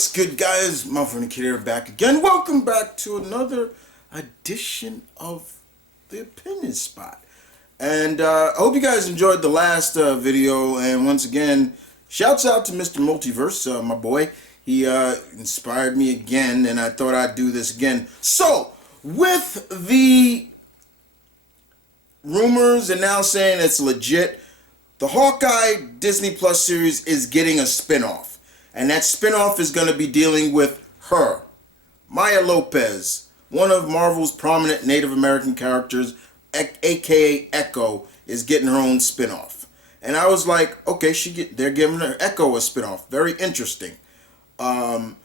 What's good, guys? My friend Kid here back again. Welcome back to another edition of the Opinion Spot. And I hope you guys enjoyed the last video. And once again, shouts out to Mr. Multiverse, my boy. He inspired me again, and I thought I'd do this again. So, with the rumors and now saying it's legit, the Hawkeye Disney Plus series is getting a spinoff. And that spinoff is going to be dealing with her, Maya Lopez, one of Marvel's prominent Native American characters, aka Echo, is getting her own spinoff. And I was like, okay, they're giving her Echo a spinoff. Very interesting. But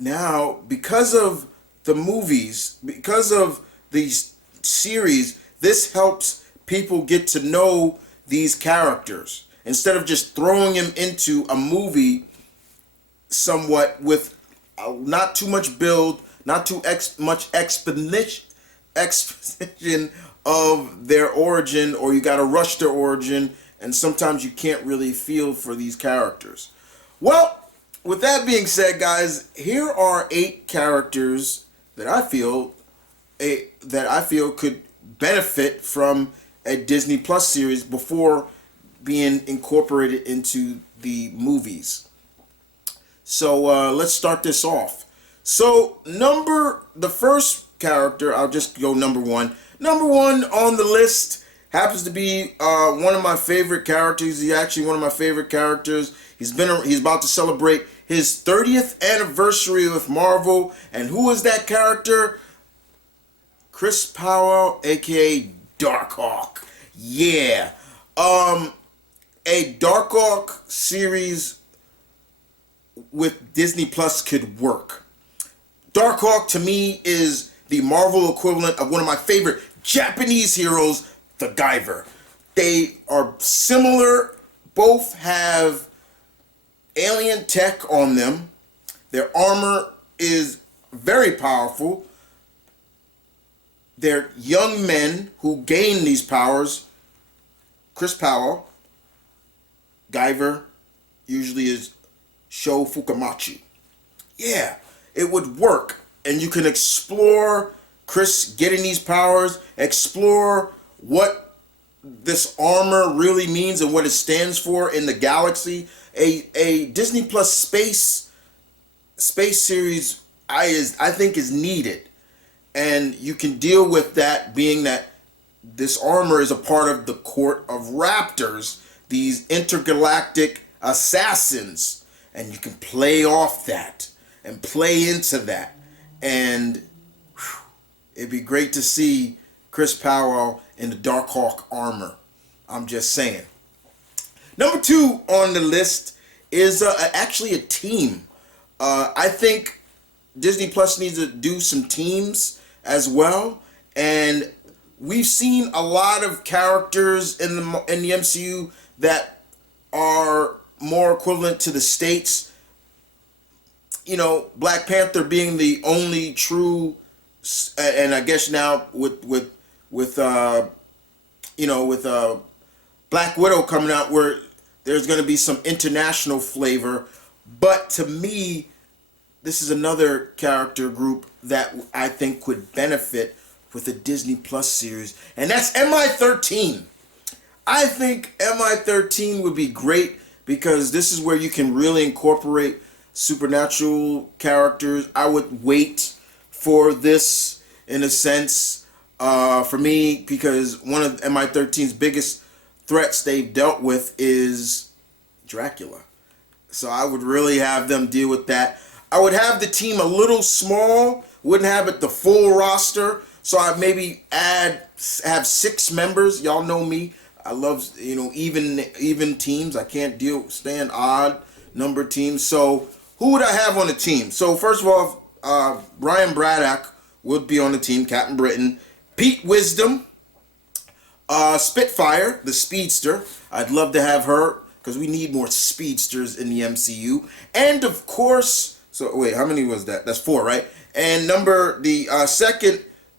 now, because of the movies, because of these series, this helps people get to know these characters. Instead of just throwing him into a movie somewhat with not too much build, not too much exposition of their origin, or you gotta rush their origin, and sometimes you can't really feel for these characters. Well, with that being said, guys, here are 8 characters that I feel could benefit from a Disney Plus series before being incorporated into the movies. So let's start this off. So the first character, I'll just go number 1. Number 1 on the list happens to be one of my favorite characters. He's actually one of my favorite characters. He's about to celebrate his 30th anniversary with Marvel. And who is that character? Chris Powell, aka Darkhawk. Yeah. A Darkhawk series with Disney Plus could work. Darkhawk, to me, is the Marvel equivalent of one of my favorite Japanese heroes, the Guyver. They are similar. Both have alien tech on them. Their armor is very powerful. They're young men who gain these powers. Chris Powell, Guyver, usually is Sho Fukamachi. Yeah, it would work. And you can explore Chris getting these powers, explore what this armor really means and what it stands for in the galaxy. A Disney Plus space series I think is needed. And you can deal with that, being that this armor is a part of the court of Raptors, these intergalactic assassins, and you can play off that and play into that, and it'd be great to see Chris Powell in the Darkhawk armor. I'm just saying. Number 2 on the list is actually a team. I think Disney Plus needs to do some teams as well, and we've seen a lot of characters in the MCU that are more equivalent to the States. You know, Black Panther being the only true, and I guess now with Black Widow coming out, where there's going to be some international flavor. But to me, this is another character group that I think could benefit with a Disney Plus series, and that's MI13. I think MI13 would be great because this is where you can really incorporate supernatural characters. I would wait for this, in a sense, for me, because one of MI13's biggest threats they've dealt with is Dracula. So I would really have them deal with that. I would have the team a little small, wouldn't have it the full roster. So I'd maybe have 6 members. Y'all know me. I love, even teams. I can't stand odd number teams. So who would I have on the team? So first of all, Brian Braddock would be on the team, Captain Britain. Pete Wisdom, Spitfire, the speedster. I'd love to have her because we need more speedsters in the MCU. And of course, so wait, how many was that? That's 4, right? And the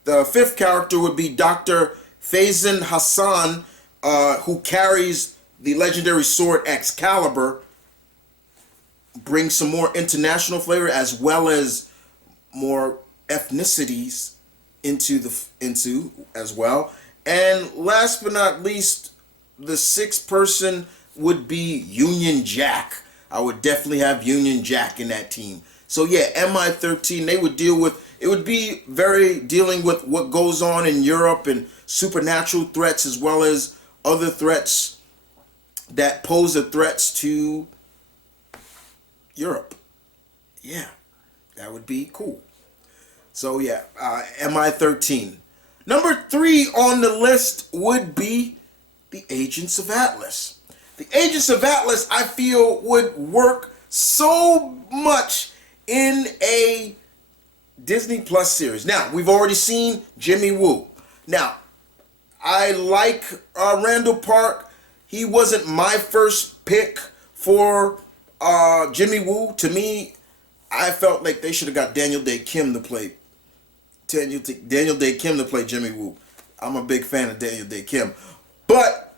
5th character would be Dr. Faison Hassan, who carries the legendary sword Excalibur. bring some more international flavor as well as more ethnicities into as well. And last but not least, the sixth person would be Union Jack. I would definitely have Union Jack in that team. So yeah, MI13, they would deal with, it would be very dealing with what goes on in Europe and supernatural threats as well as other threats that pose a threats to Europe. Yeah, that would be cool. So yeah, MI13. Number 3 on the list would be the Agents of Atlas. The Agents of Atlas, I feel, would work so much in a Disney Plus series. Now, we've already seen Jimmy Woo. Now, I like Randall Park. He wasn't my first pick for Jimmy Woo. To me, I felt like they should have got Daniel Day Kim to play Jimmy Woo. I'm a big fan of Daniel Day Kim. But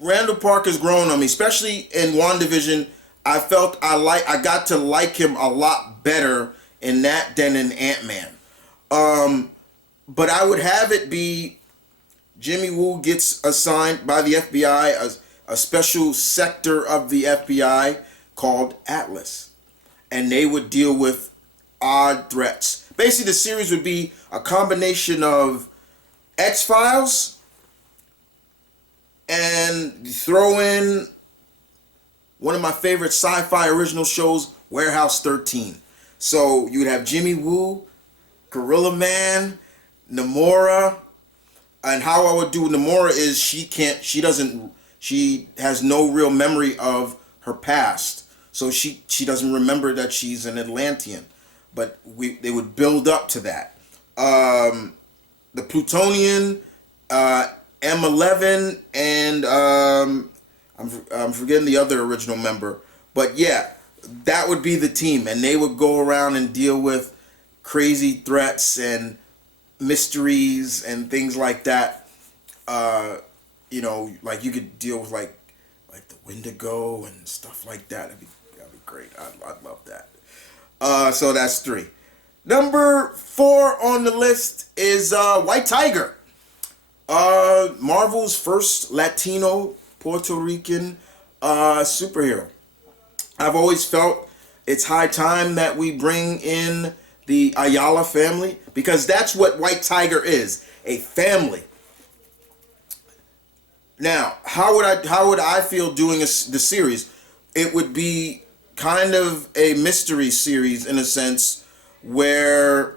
Randall Park has grown on me, especially in WandaVision. I felt I got to like him a lot better in that than in Ant-Man. But I would have it be Jimmy Woo gets assigned by the FBI a special sector of the FBI called Atlas. And they would deal with odd threats. Basically, the series would be a combination of X-Files and throw in one of my favorite sci-fi original shows, Warehouse 13. So you would have Jimmy Woo, Gorilla Man, Namora, and how I would do Namora is she has no real memory of her past. So she doesn't remember that she's an Atlantean. But they would build up to that. The Plutonian, M11, and I'm forgetting the other original member. But yeah, that would be the team. And they would go around and deal with crazy threats and mysteries and things like that. Like you could deal with like the Wendigo and stuff like that. That'd be great. I'd love that. So that's 3. Number 4 on the list is White Tiger. Marvel's first Latino Puerto Rican superhero. I've always felt it's high time that we bring in the Ayala family because that's what White Tiger is, a family. Now, how would I feel doing the series? It would be kind of a mystery series in a sense where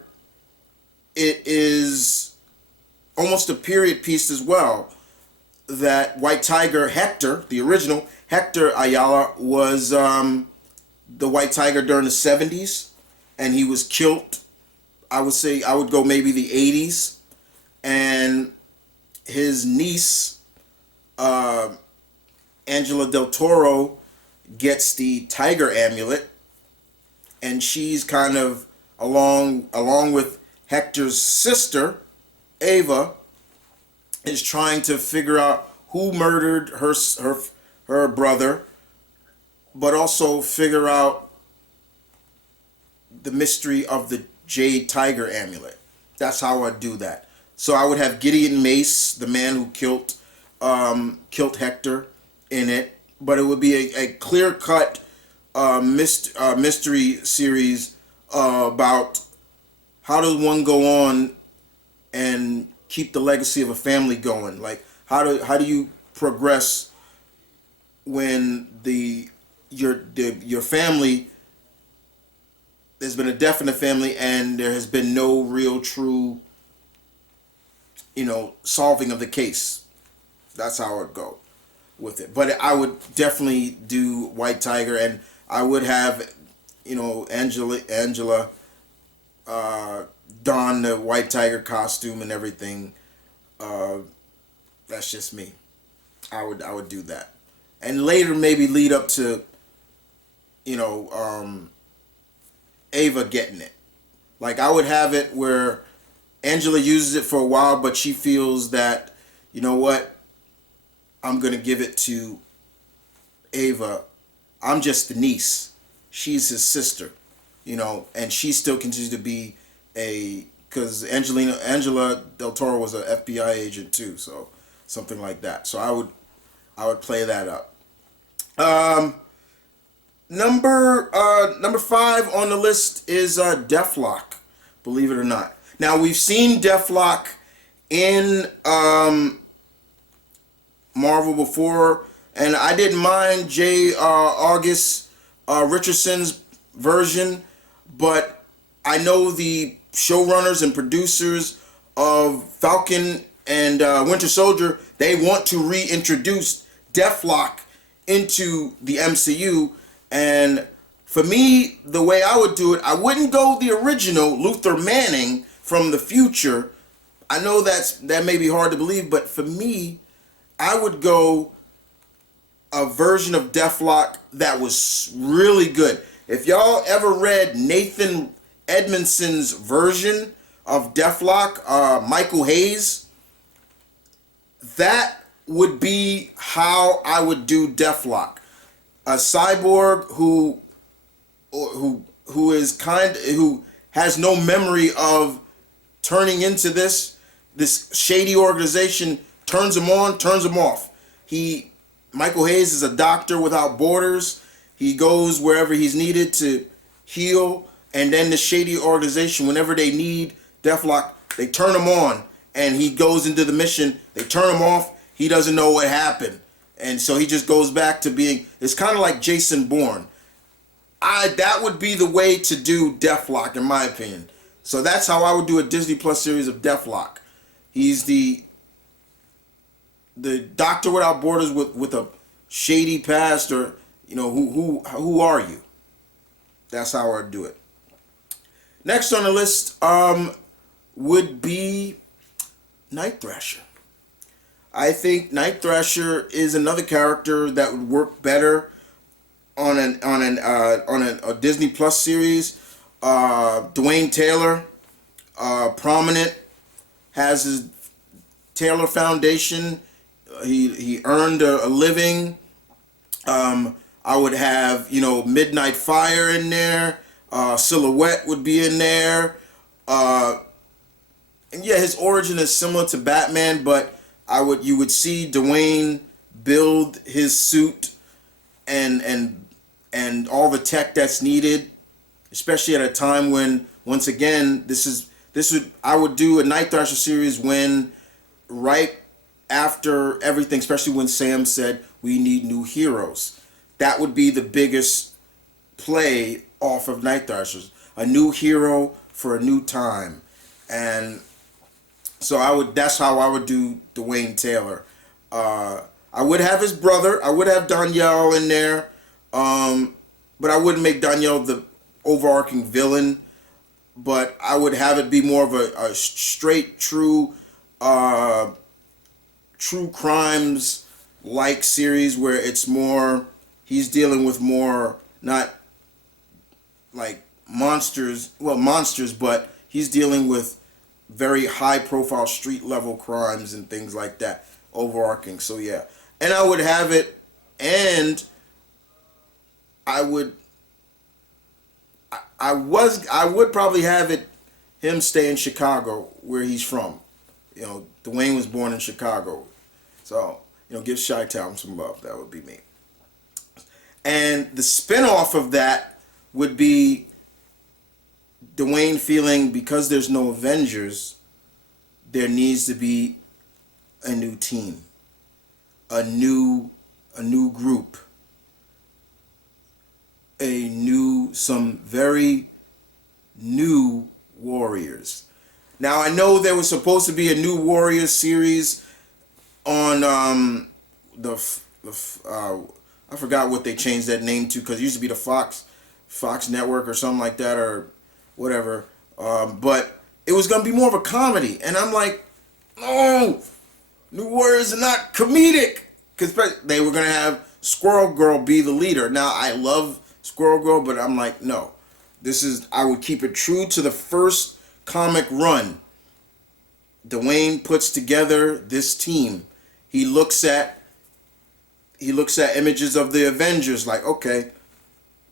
it is almost a period piece as well. That White Tiger, Hector, the original Hector Ayala, was the White Tiger during the 70s, and he was killed. I would go maybe the 80s, and his niece, Angela Del Toro, gets the tiger amulet, and she's kind of along with Hector's sister, Ava, is trying to figure out who murdered her brother, but also figure out the mystery of the Jade Tiger amulet. That's how I'd do that. So I would have Gideon Mace, the man who killed Hector, in it. But it would be a clear-cut mystery series about how does one go on and keep the legacy of a family going. Like how do you progress when your family, there's been a death in the family and there has been no real true solving of the case. That's how it would go with it. But I would definitely do White Tiger, and I would have, Angela don the White Tiger costume and everything. That's just me. I would do that. And later maybe lead up to, Ava getting it. Like I would have it where Angela uses it for a while, but she feels that, you know what, I'm going to give it to Ava I'm just the niece. She's his sister, and she still continues to be because Angela Del Toro was an FBI agent too, so something like that. So I would play that up. Um, number 5 on the list is Deathlock. Believe it or not. Now we've seen Deathlock in Marvel before, and I didn't mind J. August Richardson's version, but I know the showrunners and producers of Falcon and Winter Soldier, they want to reintroduce Deathlock into the MCU, and for me, the way I would do it, I wouldn't go the original Luther Manning from the future. I know that may be hard to believe, but for me, I would go a version of Deathlock that was really good. If y'all ever read Nathan Edmondson's version of Deathlock, Michael Hayes, that would be how I would do Deathlock. A cyborg who has no memory of turning into this shady organization, turns him on, turns him off. Michael Hayes is a doctor without borders. He goes wherever he's needed to heal, and then the shady organization, whenever they need Deathlock, they turn him on, and he goes into the mission. They turn him off. He doesn't know what happened, and so he just goes back to being. It's kind of like Jason Bourne. That would be the way to do Deathlock, in my opinion. So that's how I would do a Disney Plus series of Deathlock. He's the doctor without borders with a shady past, or who are you? That's how I'd do it. Next on the list would be Night Thrasher. I think Night Thrasher is another character that would work better on a Disney Plus series. Dwayne Taylor, prominent, has his Taylor Foundation. He earned a living. I would have Midnight Fire in there. Silhouette would be in there. And yeah, his origin is similar to Batman, but you would see Dwayne build his suit and all the tech that's needed, especially at a time when, once again, I would do a Night Thrasher series when right after everything, especially when Sam said we need new heroes. That would be the biggest play off of Night Thrashers. A new hero for a new time. And so that's how I would do Dwayne Taylor. I would have his brother. I would have Danielle in there. But I wouldn't make Danielle the overarching villain. But I would have it be more of a straight, true crimes like series where it's more, he's dealing with more, not like monsters, but he's dealing with very high profile street level crimes and things like that, overarching. So yeah, and I would have it, and I would probably have it, him stay in Chicago where he's from. Dwayne was born in Chicago, so give Chi-Town some love. That would be me. And the spinoff of that would be Dwayne feeling, because there's no Avengers, there needs to be a new team, a new group, some very new warriors. Now I know there was supposed to be a new Warriors series on I forgot what they changed that name to, because it used to be the Fox Network or something like that, or whatever. But it was gonna be more of a comedy, and I'm like, no, New Warriors are not comedic, because they were gonna have Squirrel Girl be the leader. Now I love Squirrel Girl, but I'm like, no, I would keep it true to the first comic run. Dwayne puts together this team. He looks at he looks at images of the Avengers like, okay,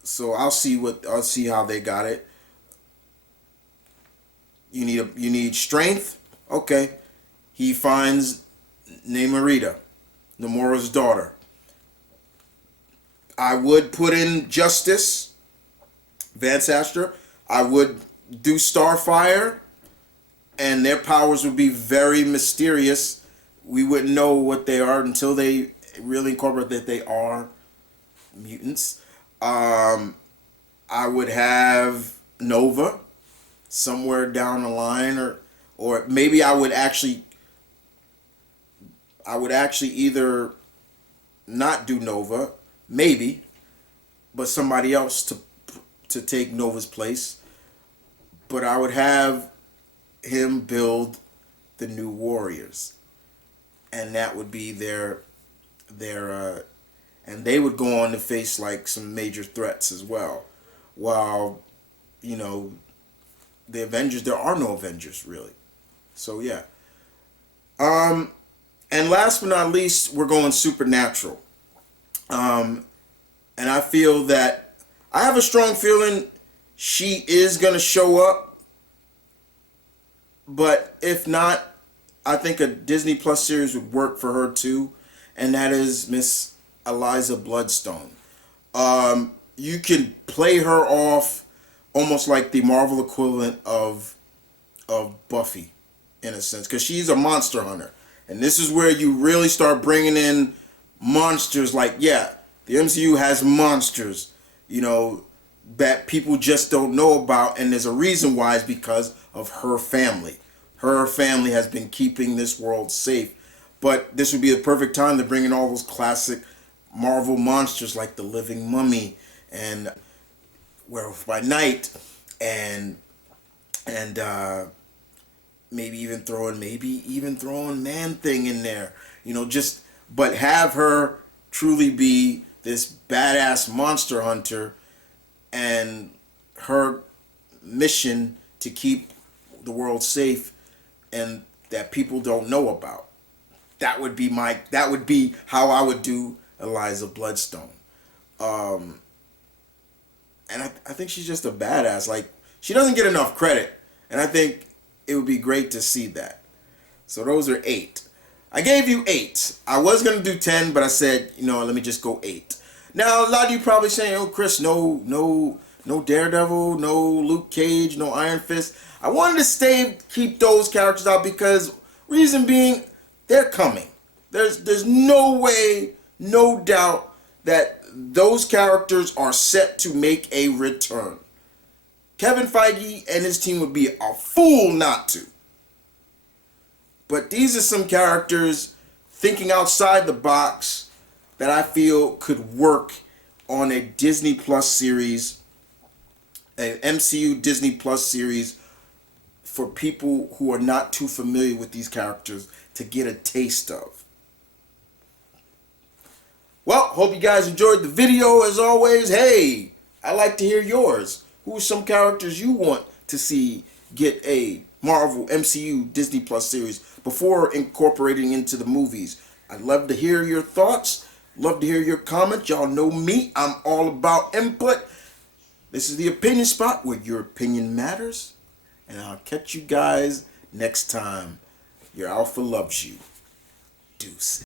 so I'll see how they got it. You need strength, okay. He finds Namorita, Namora's daughter. I would put in Justice, Vance Astor. I would do Starfire, and their powers would be very mysterious. We wouldn't know what they are until they really incorporate that they are mutants. I would have Nova somewhere down the line, or maybe I would actually either not do Nova, maybe, but somebody else to take Nova's place. But I would have him build the New Warriors, and that would be their and they would go on to face like some major threats as well. While, you know, the Avengers, there are no Avengers really. So yeah. And last but not least, we're going supernatural. And I feel that I have a strong feeling she is gonna show up. But if not, I think a Disney Plus series would work for her too, and that is Miss Eliza Bloodstone. You can play her off almost like the Marvel equivalent of Buffy, in a sense, because she's a monster hunter, and this is where you really start bringing in monsters. Like, yeah, the MCU has monsters, you know, that people just don't know about, and there's a reason why. It's because of her family. Her family has been keeping this world safe. But this would be a perfect time to bring in all those classic Marvel monsters like the Living Mummy and Werewolf by Night, and maybe even throwing Man-Thing in there. You know, just but have her truly be this badass monster hunter, and her mission to keep the world safe and that people don't know about. That would be how I would do Eliza Bloodstone. And I think she's just a badass. Like, she doesn't get enough credit, and I think it would be great to see that. So those are 8. I gave you 8. I was gonna do 10, but I said, you know, let me just go 8. Now a lot of you probably saying, "Oh, Chris, no Daredevil, no Luke Cage, no Iron Fist." I wanted to keep those characters out because reason being, they're coming. There's no way, no doubt that those characters are set to make a return. Kevin Feige and his team would be a fool not to. But these are some characters thinking outside the box that I feel could work on a Disney Plus series, an MCU Disney Plus series, for people who are not too familiar with these characters to get a taste of. Well, hope you guys enjoyed the video. As always, hey, I'd like to hear yours. Who are some characters you want to see get a Marvel MCU Disney Plus series before incorporating into the movies? I'd love to hear your thoughts. Love to hear your comments. Y'all know me. I'm all about input. This is the Opinion Spot, where your opinion matters. And I'll catch you guys next time. Your alpha loves you. Deuce.